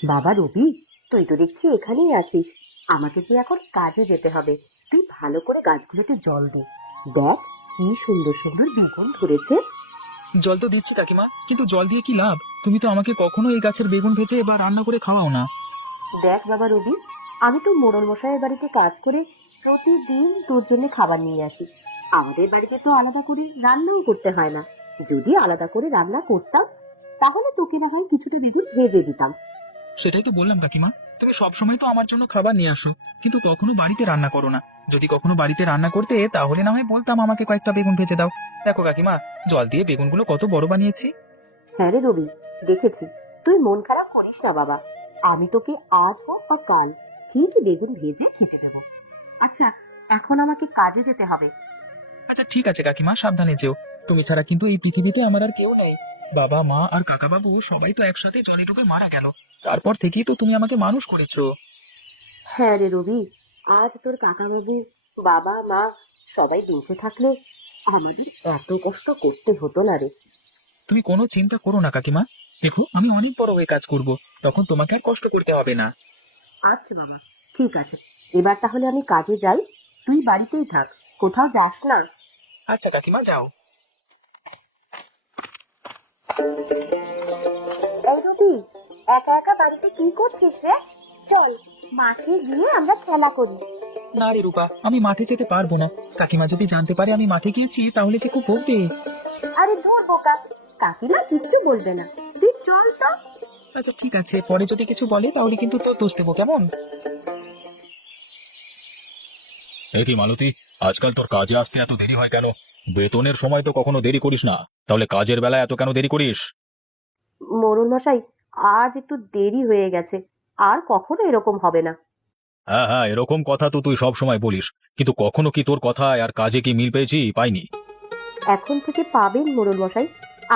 বাবা রবি, তুই তো দেখছি এখানেই আছিস। আমাকে যে এখন কাজে যেতে হবে। তুই ভালো করে গাছগুলোতে জল দে। দেখ কি সুন্দর সুন্দর বেগুন ধরেছে। জল তো দিচ্ছি কাকিমা, কিন্তু জল দিয়ে কি লাভ? তুমি তো আমাকে কখনো এই গাছের বেগুন ভেজে বা রান্না করে খাওয়াও না। দেখ বাবা রবি, আমি তো মোড়ল মশাইয়ের বাড়িতে কাজ করে প্রতিদিন তোর জন্য খাবার নিয়ে আসি। আমাদের বাড়িতে তো আলাদা করে রান্নাও করতে হয় না। যদি আলাদা করে রান্না করতাম, তাহলে তোকে না হয় কিছুটা বেগুন ভেজে দিতাম। সেটাই তো বললাম কাকিমা, তুমি সব সময় তো আমার জন্য খাবার নিয়ে আসো, কিন্তু কখনো বাড়িতে রান্না করো না। যদি কখনো বাড়িতে রান্না করতে তাহলে না হয় বলতাম আমাকে কয়েকটা বেগুন ভেজে দাও। দেখো কাকিমা, জল দিয়ে বেগুনগুলো কত বড় বানিয়েছি। হ্যাঁ রে রবি, দেখেছি। তুই মন খারাপ করিস না বাবা। আমি তোকে আজ হোক বা কাল ঠিকই বেগুন ভেজে খেতে দেবো। আচ্ছা, এখন আমাকে কাজে যেতে হবে। আচ্ছা ঠিক আছে কাকিমা, সাবধানে যেও। তুমি ছাড়া কিন্তু এই পৃথিবীতে আমার আর কেউ নেই। বাবা মা আর কাকা বাবু সবাই তো একসাথে জলে ডুবে মারা গেল। তারপর থেকেই তো তুমি আমাকে মানুষ করেছো। হ্যাঁ রে রবি, আজ তোর কাকাবাবু, বাবা মা সবাই বেঁচে থাকলে আমাদের এত কষ্ট করতে হতো না রে। তুমি কোনো চিন্তা করো না কাকিমা। দেখো, আমি অনেক বড় হয়ে কাজ করব, তখন তোমাকে আর কষ্ট করতে হবে না। আচ্ছা বাবা, ঠিক আছে। এবার তাহলে আমি কাজে যাই। তুই বাড়িতেই থাক, কোথাও যাস না। আচ্ছা কাকিমা, যাও। এই রবি, একা একা বাড়িতে কি করছিস রে? চল, মাঠে গিয়ে আমরা খেলা করি। না রে রূপা, আমি মাঠে যেতে পারবো না। কাকিমা যদি জানতে পারে আমি মাঠে গিয়েছি তাহলে যে খুব বকবে। আরে ধুর বোকা, কাকিমা কিচ্ছু বলবে না। তুই চল তো। আচ্ছা ঠিক আছে, পরে যদি কিছু বলে তাহলে কিন্তু তো দোষ দেবো, কেমন? এ কি মালতী, আজকাল তোর কাজে আসতে এত দেরি হয় কেন? বেতনের সময় তো কখনো দেরি করিস না, তাহলে কাজের বেলায় এত কেন দেরি করিস? মোড়ল মশাই, আজ একটু দেরি হয়ে গেছে। আর কখনো এরকম হবে না। হ্যাঁ হ্যাঁ, এরকম কথা তো তুই সব সময় বলিস, কিন্তু কখনো কি তোর কথায় আর কাজে কি মিল পেয়েছি? পাইনি। এখন থেকে পাবেন মোড়ল মশাই।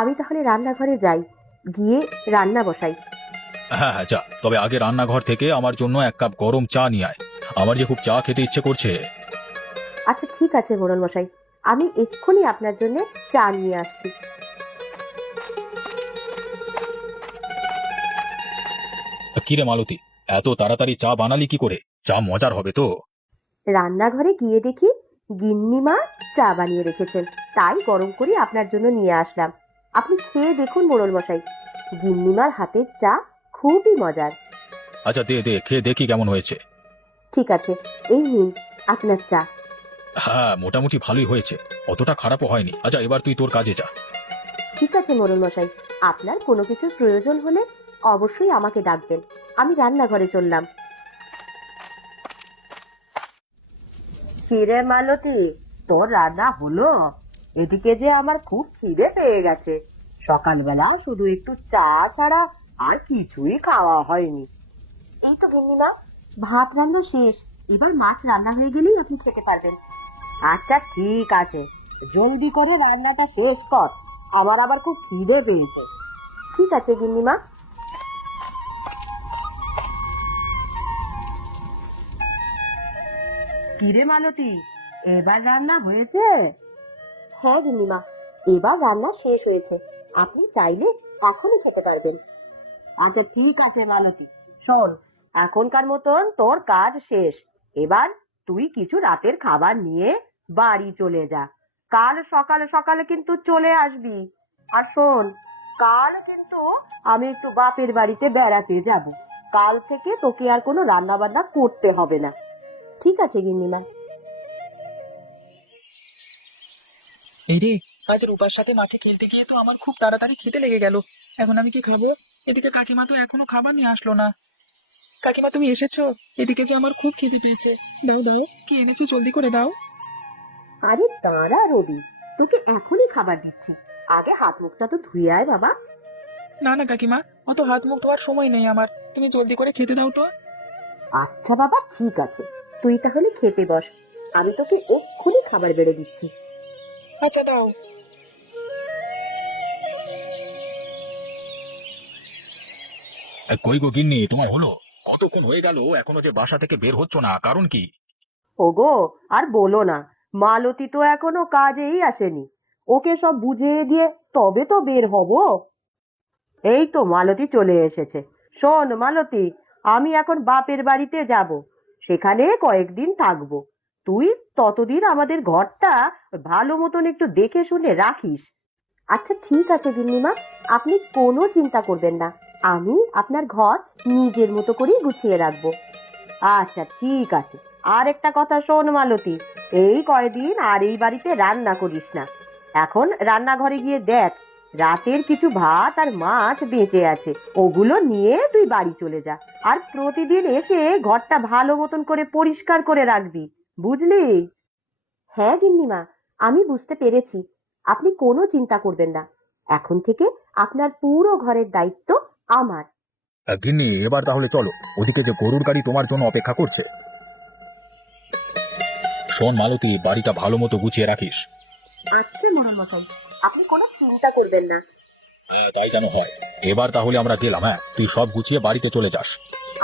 আমি তাহলে রান্নাঘরে যাই, গিয়ে রান্না বসাই। হ্যাঁ হ্যাঁ, যা, তবে আগে রান্নাঘর থেকে আমার জন্য এক কাপ গরম চা নিয়ে আয়। আমার যে খুব চা খেতে ইচ্ছে করছে। আচ্ছা ঠিক আছে মোড়ল মশাই, আমি এক্ষুনি আপনার জন্য চা নিয়ে আসছি। কিরে মালতী, এত তাড়াতাড়ি চা বানালি কি করে? চা মজার হবে তো? রান্নাঘরে গিয়ে দেখি গিন্নিমা চা বানিয়ে রেখেছেন, তাই গরম করে আপনার জন্য নিয়ে আসলাম। আপনি খেয়ে দেখুন মোড়ল মশাই, গিন্নিমার হাতের চা খুবই মজার। আচ্ছা দে দে, খেয়ে দেখি কেমন হয়েছে। ঠিক আছে, এই নিন আপনার চা। হ্যাঁ, মোটামুটি ভালোই হয়েছে, অতটা খারাপও হয়নি। আচ্ছা এবার তুই তোর কাজে যা। ঠিক আছে মোড়ল মশাই, আপনার কোনো কিছুর প্রয়োজন হলে অবশ্যই আমাকে ডাকবেন। আমি রান্নাঘরে চললাম। কিরে মালতী, তোর রান্না হলো? এদিকে যে আমার খুব খিদে পেয়ে গেছে। সকালবেলা শুধু একটু চা ছাড়া আর কিছুই খাওয়া হয়নি। এই তো গিন্নিমা, ভাত রান্না শেষ। এবার মাছ রান্না হয়ে গেলেই আপনি খেতে পারবেন। আচ্ছা ঠিক আছে, জলদি করে রান্নাটা শেষ কর। আমার আবার খুব খিদে পেয়েছে। ঠিক আছে গিন্নিমা। কিরে মালতী, এবার রান্না হয়েছে? হ্যাঁ গিন্নিমা, এবার রান্না শেষ হয়েছে। আপনি চাইলে এখনই খেতে পারবেন। আচ্ছা ঠিক আছে মালতী, শোন, এখনকার মতন তোর কাজ শেষ। এবার তুই কিছু রাতের খাবার নিয়ে বাড়ি চলে যা। কাল সকালে সকালে কিন্তু চলে আসবি। আর শোন, কাল কিন্তু আমি একটু বাপের বাড়িতে বেড়াতে যাব। কাল থেকে তোকে আর কোনো রান্না বান্না করতে হবে না। ঠিক আছে গিন্নিমা। এই রে, আজ রূপার সাথে মাঠে খেলতে গিয়ে তো আমার খুব তাড়াতাড়ি খেতে লেগে গেল। এখন আমি কি খাবো? এদিকে কাকিমা তো এখনো খাবার নিয়ে আসলো না। কাকিমা তুমি এসেছো? এদিকে যে আমার খুব খিদে পেয়েছে। দাও দাও, কি এনেছো জলদি করে দাও। আরে দাঁড়া রবি, তোকে এখনই খাবার দিচ্ছি। আগে হাত মুখটা তো ধুয়ে আয় বাবা। না না কাকিমা, অত হাত মুখ ধোয়ার সময় নেই আমার, তুমি জলদি করে খেতে দাও তো। আচ্ছা বাবা ঠিক আছে, তুই তাহলে খেতে বস। আমি তোকে এক্ষুনি খাবার বেড়ে দিচ্ছি। আচ্ছা দাও। কই গো গিন্নি, তোমার হলো? কতক্ষণ হয়ে গেল এখনো যে বাসা থেকে বের হচ্ছ না, কারণ কি? ওগো, আর বলো না, মালতী তো এখনো কাজেই আসেনি। ওকে সব বুঝিয়ে দিয়ে তবে তো বের হব। এই তো মালতী চলে এসেছে। শোন মালতী, আমি এখন বাপের বাড়িতে যাব, সেখানে কয়েকদিন থাকবো। তুই ততদিন আমাদের ঘরটা ভালো মতন একটু দেখে শুনে রাখিস। আচ্ছা ঠিক আছে গিন্নিমা, আপনি কোনো চিন্তা করবেন না, আমি আপনার ঘর নিজের মতো করেই গুছিয়ে রাখবো। আচ্ছা ঠিক আছে। আর একটা কথা শোন মালতী, এই কয়দিন আর এই বাড়িতে রান্না করিস না। এখন রান্নাঘরে গিয়ে দেখ, রাতের কিছু ভাত আর মাছ বেঁচে আছে, ওগুলো নিয়ে তুই বাড়ি চলে যা। আর প্রতিদিন এসে ঘরটা ভালো মতন করে পরিষ্কার করে রাখবি, বুঝলি? হ্যাঁ গিন্নিমা, আমি বুঝতে পেরেছি। আপনি কোনো চিন্তা করবেন না, এখন থেকে আপনার পুরো ঘরের দায়িত্ব আমার। গিন্নি, এবার তাহলে চলো, ওদিকে যে গরুর গাড়ি তোমার জন্য অপেক্ষা করছে। শোন মালতী, বাড়িটা ভালো মতো গুছিয়ে রাখিস। আচ্ছা মোড়ল মশাই, আপনি কোনো চিন্তা করবেন না। হ্যাঁ, তাই যেন হয়। এবার তাহলে আমরা গেলাম। হ্যাঁ, তুই সব গুছিয়ে বাড়িতে চলে যাস।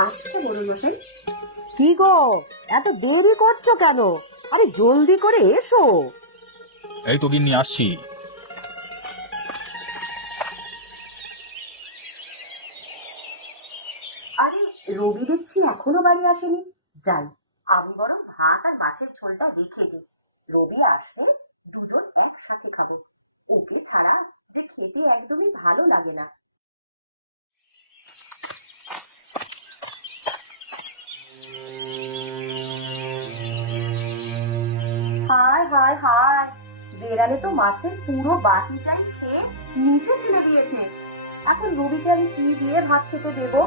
আচ্ছা মোড়ল মশাই। কি গো, এত দেরি করছো কেন? আরে জলদি করে এসো। এই তো গিন্নি, আসছি। আরে রবি দেখছি এখনো বাড়ি আসেনি। যাই, আমি বরং ভাত আর মাছের ঝোলটা রেখে দিই। রবি আসলে দুজন একসাথে খাবো। ওকে ছাড়া যে খেতে একদমই ভালো লাগে না। হায় হায় হায়, বেড়ালে তো মাছের পুরো বাটিটাই খেয়ে নিচে ফেলে দিয়েছে। এখন রবিকে আমি কি দিয়ে ভাত খেতে দেবো?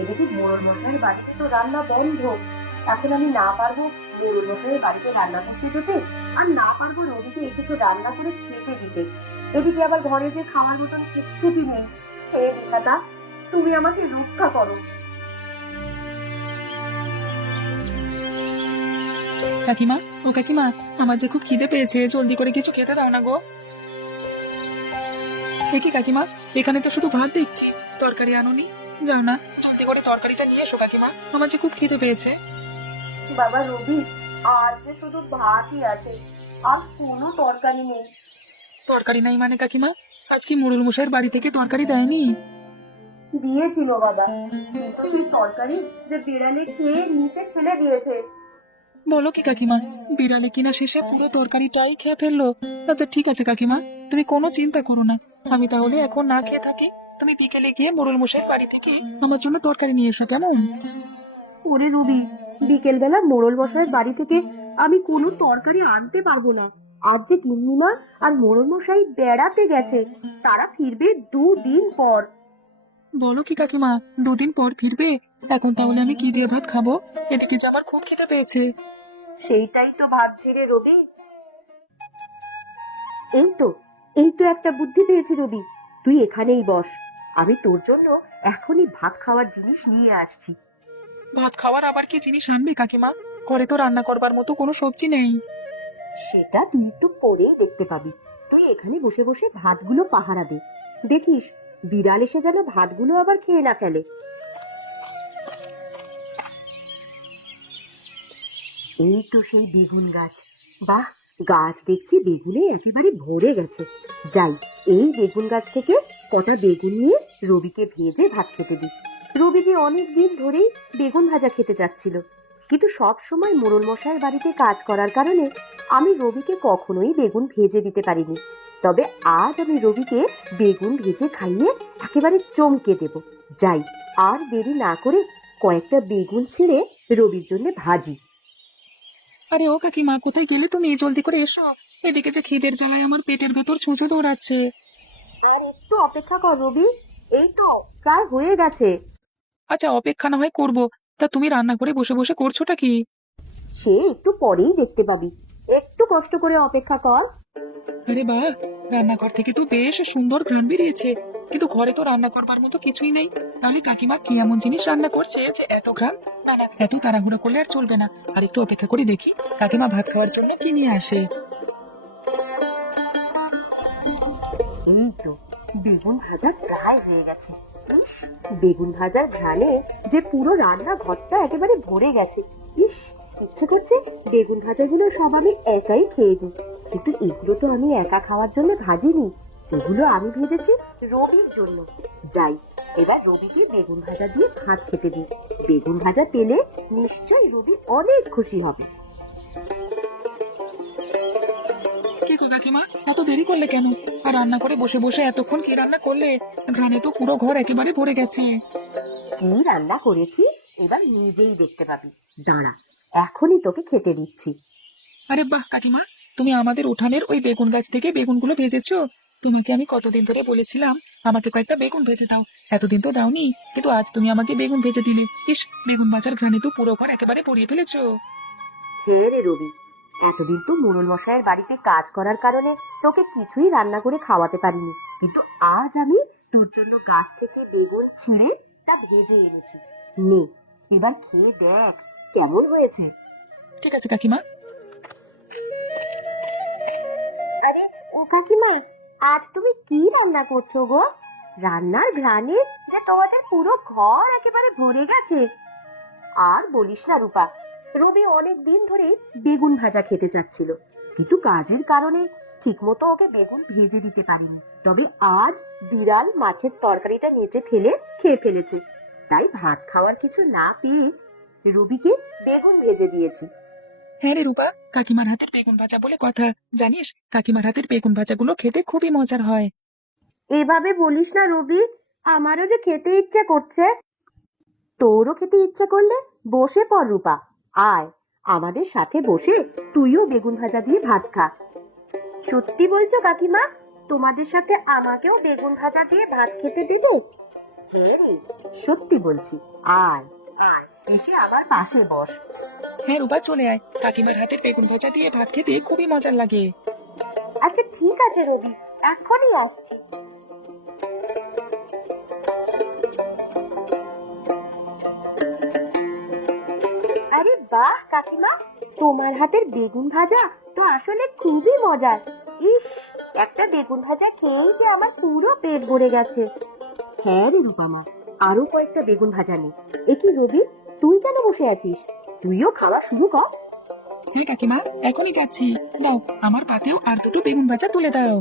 এদিকে মোড়ল মশাইয়ের বাড়িতে তো রান্না বন্ধ। এখন আমি না পারবো মোড়ল মশাইয়ের বাড়িতে রান্না করতে যেতে, আর না পারবো রবিকে কিছু রান্না করে খেতে দিতে। এদিকে আবার ঘরে যে খাওয়ার মতন কিচ্ছুটি নেই। হে বিধাতা, তুমি আমাকে রক্ষা করো। কাকিমা, ও কাকিমা, আমার যে খুব খিদে পেয়েছে, জলদি করে কিছু খেতে দাও না গো। দেখি কাকিমা, এখানে তো শুধু ভাত দেখছি, তরকারি আনোনি? যাও না, জলদি করে তরকারিটা নিয়ে এসো কাকিমা, আমার যে খুব খিদে পেয়েছে। বাবা রবি, আজ যে শুধু ভাতই আছে, আর কোনো তরকারি নেই। তরকারি নাই মানে কাকিমা, আজ কি মোড়ল মশাইয়ের বাড়ি থেকে তরকারি দেয়নি? দিয়েছিল বাবা, কিন্তু সেই তরকারি যে বিড়ালে খেয়ে নিচে ফেলে দিয়েছে। বলো কি কাকিমা, বিড়ালে কিনা শেষে পুরো তরকারিটাই খেয়ে ফেললো? আচ্ছা ঠিক আছে কাকিমা, তুমি কোনো চিন্তা করো না, আমি তাহলে এখন না খেয়ে থাকি, তুমি বিকেলে গিয়ে মোড়ল মশাইয়ের বাড়ি থেকে আমার জন্য তরকারি নিয়ে এসো, কেমন? ওরে রবি, বিকেল বেলা মোড়ল মশাইয়ের বাড়ি থেকে আমি কোনো তরকারি আনতে পারবো না। আজ যে গিন্নিমা আর মোড়ল মশাই বেড়াতে গেছে, তারা ফিরবে 2 দিন পর। বলো কি কাকিমা, 2 দিন পর ফিরবে? এখন তাহলে আমি কি দিয়ে ভাত খাবো? এদিকে যে আমার খুব খিদে পেয়েছে। সেইটাই তো ভাবছি রে রবি। এই তো, এই তো একটা বুদ্ধি পেয়েছি রবি, তুই এখানেই বস, আমি তোর জন্য এখনই ভাত খাওয়ার জিনিস নিয়ে আসছি। ভাত খাওয়ার আবার কি জিনিস আনবে কাকিমা? ঘরে তো রান্না করবার মতো কোনো সবজি নেই। সেটা তুই একটু পরেই দেখতে পাবি। তুই এখানে বসে বসে ভাতগুলো পাহারা দে, দেখিস বিড়াল এসে যেন ভাতগুলো আবার খেয়ে না ফেলে। এই তো সেই বেগুন গাছ। বাহ, গাছ দেখছি বেগুনে একেবারে ভরে গেছে। যাই, এই বেগুন গাছ থেকে কটা বেগুন নিয়ে রবিকে ভেজে ভাত খেতে দিই। রবি যে অনেক দিন ধরেই বেগুন ভাজা খেতে চাচ্ছিল, কিন্তু সব সময় মোড়ল মশাইয়ের বাড়িতে কাজ করার কারণে আমি রবিকে কখনোই বেগুন ভেজে দিতে পারিনি। তবে আজ আমি রবিকে বেগুন ভেজে খাইয়ে একেবারে চমকে দেব। যাই, আর দেরি না করে কয়েকটা বেগুন ছিঁড়ে রবির জন্য ভাজি। আরে ও কাকিমা, কোথায় গেলে তুমি? জলদি করে এসো, এদিকে যে খিদের জ্বালায় আমার পেটের ভেতর ছুঁচো দৌড়াচ্ছে। আর একটু অপেক্ষা কর রবি, এই তো প্রায় হয়ে গেছে। আচ্ছা অপেক্ষা না হয় করবো, তা তুমি রান্না করে বসে বসে করছোটা কি? সে একটু পরেই দেখতে পাবি, একটু কষ্ট করে অপেক্ষা কর। আরে বাহ, রান্নাঘর থেকে তো বেশ সুন্দর ঘ্রাণ বেরিয়েছে, কিন্তু ঘরে তো রান্না করবার মতো কিছুই নেই। তাহলে কাকিমা কি এমন জিনিস রান্না করছে যে এত ঘ্রাণ? না না, এত তাড়াহুড়ো করলে আর চলবে না, আর একটু অপেক্ষা করে দেখি কাকিমা ভাত খাওয়ার জন্য কি নিয়ে আসে। এই তো বেগুন ভাজা প্রায় হয়ে গেছে। ইস, বেগুন ভাজার ঘ্রাণে যে পুরো রান্না ঘরটা একেবারে ভরে গেছে। ইস, ইচ্ছে করছে বেগুন ভাজাগুলো সব আমি একাই খেয়ে নিই, কিন্তু এগুলো তো আমি একা খাওয়ার জন্য ভাজিনি। এগুলো আমি ভেজেছি রবির জন্য। যাই, এবার রবিকে বেগুন ভাজা দিয়ে ভাত খেতে দিই। বেগুন ভাজা পেলে নিশ্চয়ই রবি অনেক খুশি হবে। কি গো কাকিমা, এত দেরি করলে কেন? আর রান্না করে বসে বসে এতক্ষণ কি রান্না করলে? ঘ্রাণে তো পুরো ঘর একেবারে ভরে গেছে। কি রান্না করেছি এবার নিজেই দেখতে পাবি। দাঁড়া, এখনই তোকে খেতে দিচ্ছি। আরে বাহ কাকিমা, তুমি আমাদের উঠানের ওই বেগুন গাছ থেকে বেগুনগুলো ভেজেছো? তোমাকে আমি কতদিন ধরে বলেছিলাম আমাকে কয়েকটা বেগুন ভেজে দাও, এতদিন তো দাওনি, কিন্তু আজ তুমি আমাকে বেগুন ভেজে দিলে। ইস, বেগুন ভাজার ঘ্রাণে তো পুরো ঘর একেবারে ভরিয়ে ফেলেছো। হ্যাঁ রে রবি, এতদিন তো মোড়ল মশাইয়ের বাড়িতে কাজ করার কারণে তোকে কিছুই রান্না করে খাওয়াতে পারিনি, কিন্তু আজ আমি তোর জন্য গাছ থেকে বেগুন ছিঁড়ে তা ভেজে এনেছি। নে, এবার খেয়ে দেখ কেমন হয়েছে। ঠিক আছে কাকিমা। আরে ও কাকিমা, আজ তুমি কি রান্না করছো গো? রান্নার ঘ্রাণে যে তোমাদের পুরো ঘর একেবারে ভরে গেছে। আর বলিস না রূপা, রবি অনেক দিন ধরে বেগুন ভাজা খেতে চাচ্ছিল, কিন্তু কাজের কারণে ঠিকমতো ওকে বেগুন ভেজে দিতে পারিনি। তবে আজ বিড়াল মাছের তরকারিটা নেচে ফেলে খেয়ে ফেলেছে, তাই ভাত খাওয়ার কিছু না পেয়ে রবিকে বেগুন ভেজে দিয়েছি। হ্যাঁ রে রূপা, কাকিমার হাতের বেগুন ভাজা বলে কথা। জানিস, কাকিমার হাতের বেগুন ভাজাগুলো খেতে খুবই মজার হয়। এভাবে বলিস না রবি, আমারও যে খেতে ইচ্ছে করছে। তোরও খেতে ইচ্ছে করলে বসে পড় রূপা, আয় আমাদের সাথে বসে তুইও বেগুন ভাজা দিয়ে ভাত খা। সত্যি বলছো কাকিমা, তোমাদের সাথে আমাকেও বেগুন ভাজা দিয়ে ভাত খেতে দেবে? হ্যাঁ রে, সত্যি বলছি। আয় আয়, এসে আমার পাশে বস। হ্যাঁ রূপা, চলে আয়, কাকিমার হাতের বেগুন ভাজা দিয়ে ভাত খেতে খুবই মজার লাগে। আচ্ছা ঠিক আছে রবি, এখনই আসছি। আরে বাহ কাকিমা, তোমার হাতের বেগুন ভাজা তো আসলে খুবই মজার। ইস, একটা বেগুন ভাজা খেয়েই যে আমার পুরো পেট ভরে গেছে। হ্যাঁ রে রূপামা, আরো কয়েকটা বেগুন ভাজা নে। এ কি রবি, তুই কেন বসে আছিস? তুইও খাওয়া শুরু কর। হ্যাঁ কাকিমা, এখনই যাচ্ছি। দাও, আমার পাতেও আর দুটো বেগুন ভাজা তুলে দাও।